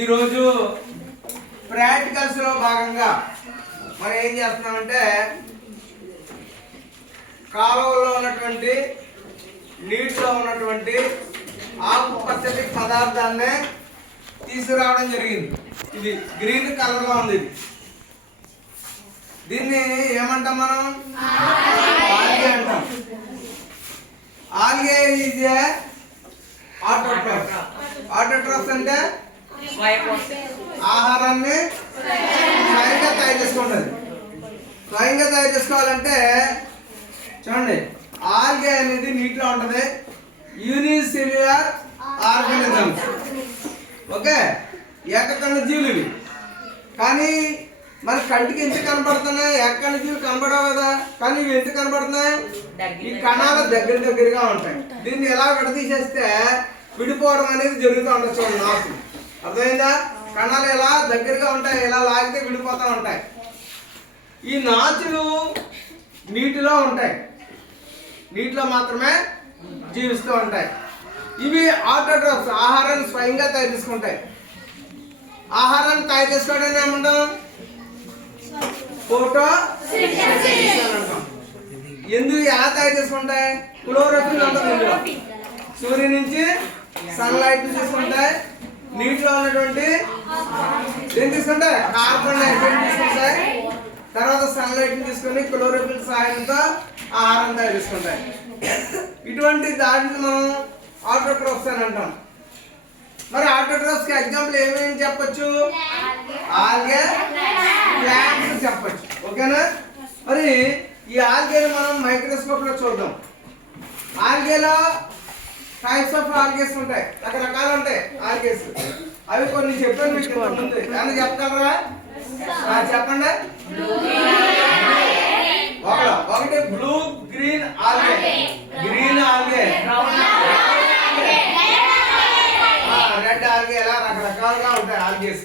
ఈరోజు ప్రాక్టికల్స్లో భాగంగా మనం ఏం చేస్తున్నామంటే కాలువలో ఉన్నటువంటి నీటిలో ఉన్నటువంటి ఆకుపచ్చటి పదార్థాన్ని తీసుకురావడం జరిగింది. ఇది గ్రీన్ కలర్లో ఉంది. దీన్ని ఏమంటాం మనం? ఆల్గే అంటాం. Algae is a autotroph. Autotrophs అంటే ఆహారాన్ని స్వయంగా తయారు చేసుకుంటుంది. స్వయంగా తయారు చేసుకోవాలంటే చూడండి, ఆల్గే అనేది నీటిలో ఉంటుంది. యూనిసెల్యులర్ ఆర్గానిజమ్స్, ఓకే, ఏకకణ జీవులు ఇవి. కానీ మన కంటికి ఎందుకు కనబడుతున్నాయి? ఏకకణ జీవులు కనబడవు కదా, కానీ ఇవి ఎందుకు కనబడుతున్నాయి? ఈ కణాలు దగ్గరగా ఉంటాయి. దీన్ని ఎలా విడదీసేస్తే విడిపోవడం అనేది జరుగుతూ ఉంటుంది. చూడండి, నాసు అర్థమైందా? కణాలు ఎలా దగ్గరగా ఉంటాయి, ఎలా లాగితే విడిపోతూ ఉంటాయి. ఈ నాచులు నీటిలో ఉంటాయి, నీటిలో మాత్రమే జీవిస్తూ ఉంటాయి. ఇవి ఆటోట్రోఫ్స్, ఆహారాన్ని స్వయంగా తయారు చేసుకుంటాయి. ఆహారాన్ని తయారు చేసుకోవడానికి ఏమంటాం? ఫోటో అంటాం. ఎందుకు ఎలా తయారు చేసుకుంటాయి? క్లోరోఫిల్ ఉంటుంది ఇందులో. సూర్యుని నుంచి సన్లైట్ తీసుకుంటాయి. నీటిలో ఉన్నటువంటి ఏం తీసుకుంటాయి? కార్బన్ డైఆక్సైడ్ తీసుకుంటాయి. తర్వాత సన్లైట్ తీసుకొని క్లోరోఫిల్ సహాయంతో ఆహారం తయారు చేసుకుంటాయి. ఇటువంటి దాటిని మనం ఆటోట్రోఫ్స్ అని అంటాం. మరి ఆటోట్రోఫ్స్ కి ఎగ్జాంపుల్ ఏమేమి చెప్పొచ్చు? ఆల్గే, ప్లాంట్స్ చెప్పొచ్చు. ఓకేనా? మరి ఈ ఆల్గేని మనం మైక్రోస్కోప్ లో చూద్దాం. ఆల్గేలో టైప్స్ ఆఫ్ ఆల్గేస్ ఉంటాయి, రకరకాలు ఉంటాయి ఆల్గేస్. అవి కొన్ని చెప్పాను మీకు ముందు. ఏమన్నా చెప్పగలరా? చెప్పండి. ఒకటి blue green algae, green algae, red algae, ఇలా రకరకాలుగా ఉంటాయి ఆల్గేస్.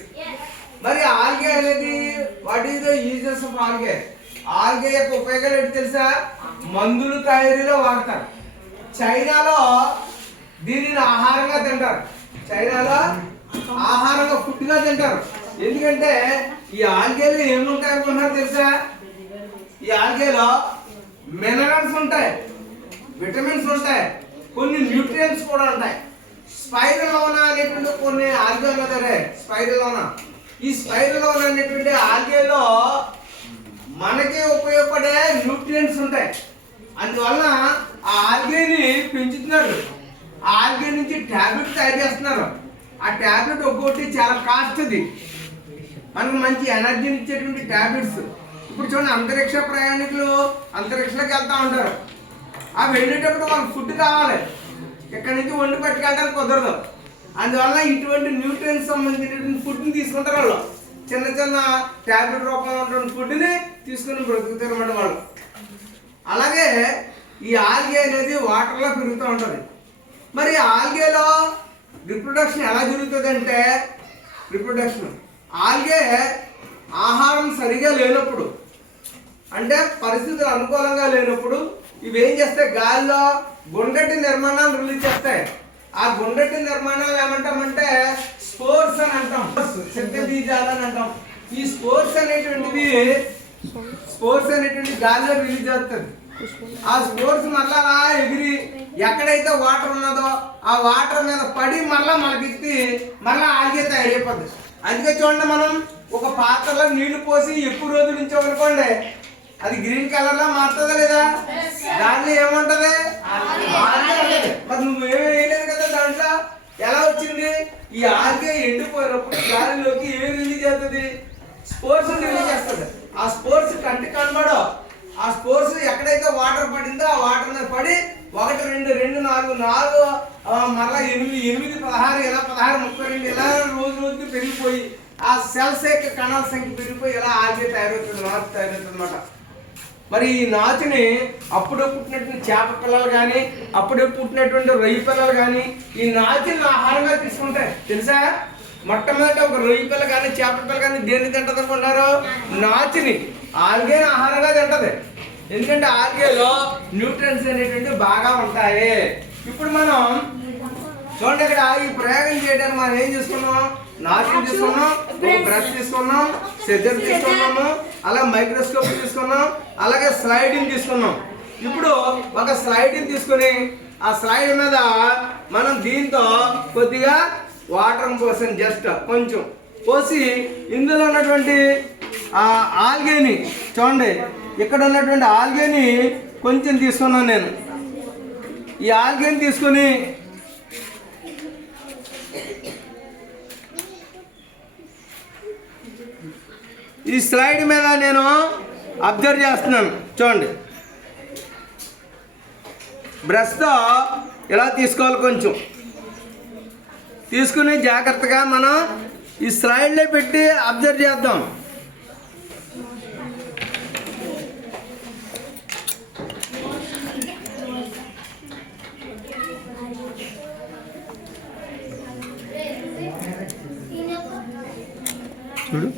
మరి ఆల్గే అనేది what is the uses of algae? Algae యొక్క ఉపయోగాలు ఏంటి తెలుసా? మందులు తయారీలో వాడతారు. చైనాలో దీనిని ఆహారంగా తింటారు. చైనాలో ఆహారంగా ఫుడ్గా తింటారు. ఎందుకంటే ఈ ఆల్గేలో ఏముంటాయి అనుకుంటున్నారు తెలుసా? ఈ ఆల్గేలో మినరల్స్ ఉంటాయి, విటమిన్స్ ఉంటాయి, కొన్ని న్యూట్రియంట్స్ కూడా ఉంటాయి. స్పైరులోనా అనేటువంటి కొన్ని ఆల్గేలో స్పైరులోనా, ఈ స్పైరులోనా అనేటువంటి ఆల్గేలో మనకి ఉపయోగపడే న్యూట్రియంట్స్ ఉంటాయి. అందువల్ల ఆ ఆల్గేని పెంచుతున్నారు. ఆ ఆల్గే నుంచి టాబ్లెట్ తయారు చేస్తున్నారు. ఆ టాబ్లెట్ ఒక్కొక్కటి చాలా కాస్ట్ది, మనకు మంచి ఎనర్జీని ఇచ్చేటువంటి టాబ్లెట్స్. ఇప్పుడు చూడండి, అంతరిక్ష ప్రయాణికులు అంతరిక్షలోకి వెళ్తూ ఉంటారు. ఆ వెళ్ళేటప్పుడు వాళ్ళకి ఫుడ్ కావాలి, ఇక్కడి నుంచి వండి పట్టుకెళ్ళడానికి కుదరదు. అందువల్ల ఇటువంటి న్యూట్రియన్స్ సంబంధించినటువంటి ఫుడ్ని తీసుకుంటారు వాళ్ళు. చిన్న చిన్న టాబ్లెట్ రూపంలో ఉన్నటువంటి ఫుడ్ని తీసుకుని బ్రతుకుతారు అన్నమాట వాళ్ళు. అలాగే ఈ ఆల్గే అనేది వాటర్లో పెరుగుతూ ఉంటుంది. మరి ఆల్గేలో రిప్రొడక్షన్ ఎలా జరుగుతుంది అంటే, ఆల్గే ఆహారం సరిగా లేనప్పుడు, అంటే పరిస్థితులు అనుకూలంగా లేనప్పుడు ఇవి ఏం చేస్తాయి? గాలిలో గుండ్రటి నిర్మాణాలు రిలీజ్ చేస్తాయి. ఆ గుండ్రటి నిర్మాణాలు ఏమంటామంటే స్పోర్స్ అని అంటాం, శబ్ద బీజాలు అని అంటాం. ఈ స్పోర్స్ అనేటువంటివి గాలిలో రిలీజ్ అవుతుంది. ఆ స్పోర్స్ మళ్ళా ఎగిరి ఎక్కడైతే వాటర్ ఉన్నదో ఆ వాటర్ మీద పడి మళ్ళా మనకి మళ్ళా ఆల్గే తయారైపోద్ది. అందుకే చూడండి, మనం ఒక పాత్రలో నీళ్లు పోసి ఎక్కువ రోజులు ఉంచామనుకోండి, అది గ్రీన్ కలర్ లో మారుతుందా లేదా? దాంట్లో ఏముంటది? మరి నువ్వేమీ వేయలేదు కదా దాంట్లో. ఎలా వచ్చింది? ఈ ఆల్గే ఎండిపోయినప్పుడు గాలిలోకి ఏమి రిలీజ్ అవుతుంది? స్పోర్స్ రిలీజ్ చేస్తుంది. ఆ స్పోర్స్ కంటికి కనబడవు. ఆ స్పోర్స్ ఎక్కడైతే వాటర్ పడిందో ఆ వాటర్ మీద పడి 1, 2, 4, 4 మళ్ళా 8, 8, 16, ఇలా 16, 32 ఇలా రోజుకి పెరిగిపోయి ఆ సెల్స్ యొక్క కణాల సంఖ్య పెరిగిపోయి ఇలా ఆల్గే తయారవుతుంది, నాచు తయారవుతుంది అన్నమాట. మరి ఈ నాచుని అప్పుడే పుట్టినటువంటి చేప పిల్లలు కానీ, అప్పుడే పుట్టినటువంటి రొయ్యి పిల్లలు కానీ ఈ నాచుని ఆహారంగా తీసుకుంటాయి. తెలుసా? మొట్టమొదట ఒక రొయ్యి పిల్ల కానీ చేప పిల్ల కానీ దేన్ని తింటది అనుకుంటారు? నాచుని, ఆల్గేని ఆహారంగా తింటది. ఎందుకంటే ఆల్గేలో న్యూట్రియన్స్ అనేటువంటి బాగా ఉంటాయి. ఇప్పుడు మనం చూడండి ఇక్కడ ఈ ప్రయోగం చేయడానికి మనం ఏం చేసుకున్నాం, నాచుని తీసుకున్నాం, ఒక బ్రష్ తీసుకున్నాం, సిజర్ తీసుకున్నాము, అలా మైక్రోస్కోప్ తీసుకున్నాం, అలాగే స్లైడింగ్ తీసుకున్నాం. ఇప్పుడు ఒక స్లైడింగ్ తీసుకుని ఆ స్లైడ్ మీద మనం దీంతో కొద్దిగా వాటర్ పోసాం, జస్ట్ కొంచెం పోసి ఇందులో ఉన్నటువంటి ఆల్గేని చూడండి, ఇక్కడ ఉన్నటువంటి ఆల్గేని కొంచెం తీసుకున్నాను నేను. ఈ ఆల్గేని తీసుకొని ఈ స్లైడ్ మీద నేను అబ్జర్వ్ చేస్తున్నాను. చూడండి, బ్రష్తో ఇలా తీసుకోవాలి, కొంచెం తీసుకుని జాగ్రత్తగా మనం ఈ స్లైడ్లో పెట్టి అబ్జర్వ్ చేద్దాం. చూడు,